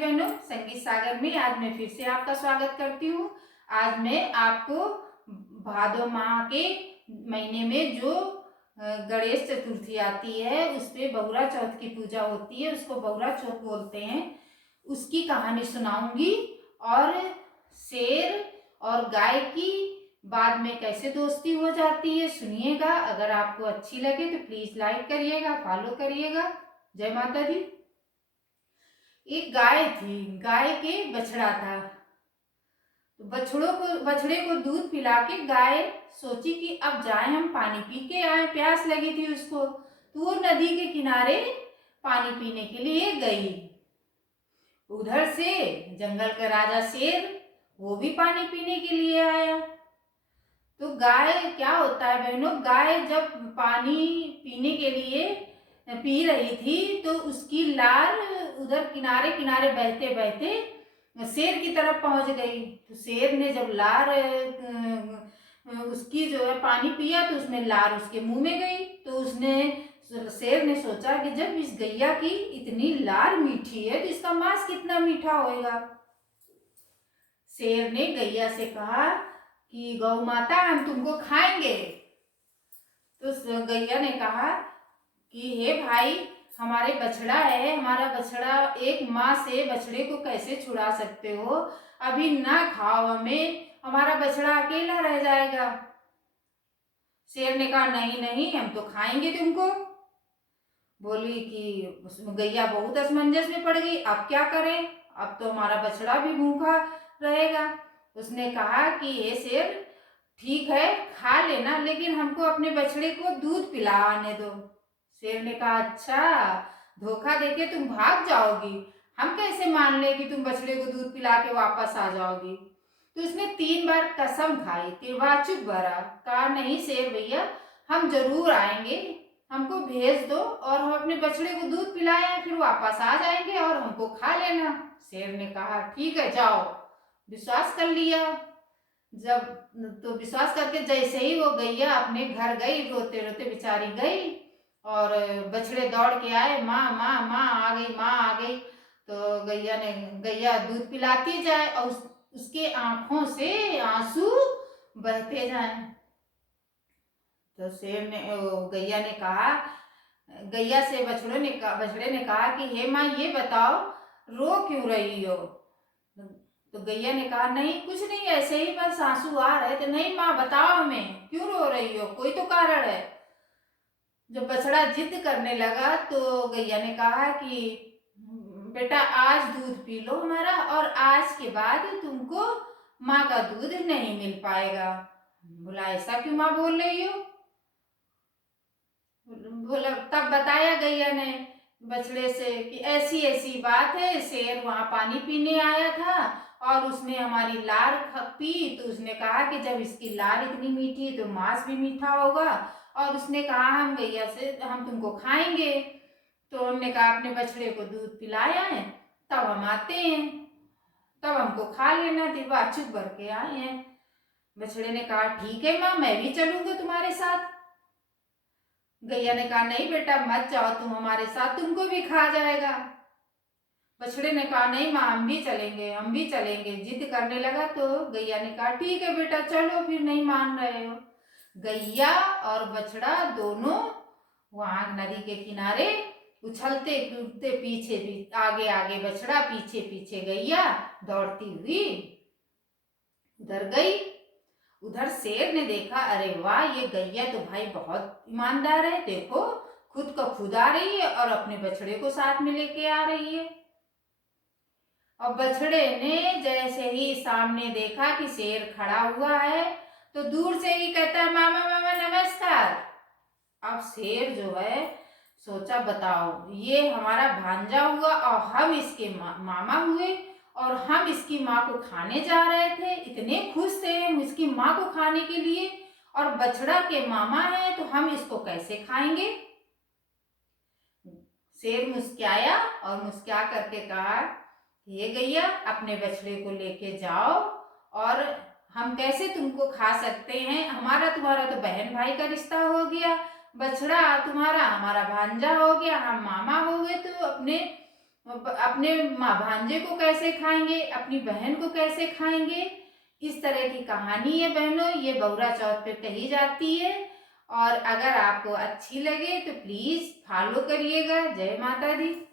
बहनों, संगीत सागर में आज मैं फिर से आपका स्वागत करती हूँ। आज मैं आपको भादो माह के महीने में जो गणेश चतुर्थी आती है, उस पे बहुरा चौथ की पूजा होती है, उसको बहुरा चौथ बोलते हैं। उसकी कहानी सुनाऊंगी और शेर और गाय की बाद में कैसे दोस्ती हो जाती है सुनिएगा। अगर आपको अच्छी लगे तो प्लीज लाइक करिएगा, फॉलो करिएगा। जय माता दी। एक गाय थी, गाय के बछड़ा था। तो बछड़े को दूध पिला के गाय सोची कि अब जाए हम पानी पी के आए, प्यास लगी थी उसको। तो वो नदी के किनारे पानी पीने के लिए गई। उधर से जंगल का राजा शेर वो भी पानी पीने के लिए आया। तो गाय क्या होता है बहनों, गाय जब पानी पीने के लिए पी रही थी तो उसकी लार उधर किनारे किनारे बहते बहते शेर की तरफ पहुंच गई। तो शेर ने जब लार उसकी जो है पानी पिया तो उसमें लार उसके मुंह में गई। तो शेर ने सोचा कि जब इस गैया की इतनी लार मीठी है तो इसका मांस कितना मीठा होएगा। शेर ने गैया से कहा कि गौ माता हम तुमको खाएंगे। तो गैया ने कहा कि हे भाई, हमारे बछड़ा है, हमारा बछड़ा, एक माँ से बछड़े को कैसे छुड़ा सकते हो? अभी ना खाओ हमें, हमारा बछड़ा अकेला रह जाएगा। शेर ने कहा नहीं नहीं, हम तो खाएंगे तुमको। बोली कि गैया बहुत असमंजस में पड़ गई, अब क्या करें, अब तो हमारा बछड़ा भी भूखा रहेगा। उसने कहा कि ये शेर ठीक है, खा लेना, लेकिन हमको अपने बछड़े को दूध पिलाने दो। शेर ने कहा अच्छा, धोखा देके तुम भाग जाओगी, हम कैसे मान ले कि तुम बछड़े को दूध पिला के वापस आ जाओगी। तो उसने 3 बार कसम खाई, तिरवाचुक भरा, कहा नहीं शेर भैया, हम जरूर आएंगे, हमको भेज दो और हम अपने बछड़े को दूध पिलाएं, फिर वापस आ जाएंगे और हमको खा लेना। शेर ने कहा ठीक है जाओ। विश्वास कर लिया। जब तो विश्वास करके जैसे ही वो गैया अपने घर गई, रोते रोते बेचारी गई और बछड़े दौड़ के आए, माँ माँ माँ आ गई, माँ आ गई। तो गैया दूध पिलाती जाए और उसके आंखों से आंसू बहते जाए। तो गैया ने कहा, गैया से बछड़े ने कहा कि हे माँ ये बताओ, रो क्यों रही हो? तो गैया ने कहा नहीं कुछ नहीं, ऐसे ही बस आंसू आ रहे थे। नहीं माँ बताओ हमें, क्यों रो रही हो, कोई तो कारण है। जब बछड़ा जिद करने लगा तो गैया ने कहा कि बेटा आज दूध पी लो हमारा, और आज के बाद तुमको माँ का दूध नहीं मिल पाएगा। बोला ऐसा क्यों माँ बोल रही हो? बोला तब बताया गैया ने बछड़े से कि ऐसी ऐसी बात है, शेर वहां पानी पीने आया था और उसने हमारी लार पी, तो उसने कहा कि जब इसकी लार इतनी मीठी है तो मांस भी मीठा होगा, और उसने कहा हम गैया से हम तुमको खाएंगे। तो हमने कहा अपने बछड़े को दूध पिलाया है, तब हम आते हैं, तब हमको खा लेना। तिरवाचुक भर के आए हैं। बछड़े ने कहा ठीक है माँ, मैं भी चलूंगा तुम्हारे साथ। गैया ने कहा नहीं बेटा मत जाओ तुम हमारे साथ, तुमको भी खा जाएगा। बछड़े ने कहा नहीं माँ हम भी चलेंगे, हम भी चलेंगे। जिद करने लगा तो गैया ने कहा ठीक है बेटा चलो, फिर नहीं मान रहे हो। गैया और बछड़ा दोनों वहां नदी के किनारे उछलते कूदते, पीछे भी आगे आगे बछड़ा, पीछे पीछे गैया दौड़ती हुई उधर गई। उधर शेर ने देखा, अरे वाह ये गैया तो भाई बहुत ईमानदार है, देखो खुद को खुद आ रही है और अपने बछड़े को साथ में लेके आ रही है। और बछड़े ने जैसे ही सामने देखा कि शेर खड़ा हुआ है तो दूर से ही कहता है मामा मामा नमस्कार। अब शेर जो है सोचा बताओ, ये हमारा भांजा हुआ और हम इसके मामा हुए, और हम इसकी माँ को खाने जा रहे थे, इतने खुश थे हम इसकी माँ को खाने के लिए, और बछड़ा के मामा है तो हम इसको कैसे खाएंगे? शेर मुस्कुराया और मुस्कुरा करके कहा ये गैया अपने बछड़े को लेके जाओ, और हम कैसे तुमको खा सकते हैं, हमारा तुम्हारा तो बहन भाई का रिश्ता हो गया, बछड़ा तुम्हारा हमारा भांजा हो गया, हम मामा हो गए, तो अपने अपने माँ भांजे को कैसे खाएंगे, अपनी बहन को कैसे खाएंगे। इस तरह की कहानी है बहनों, ये बहुरा चौथ पे कही जाती है। और अगर आपको अच्छी लगे तो प्लीज फॉलो करिएगा। जय माता दी।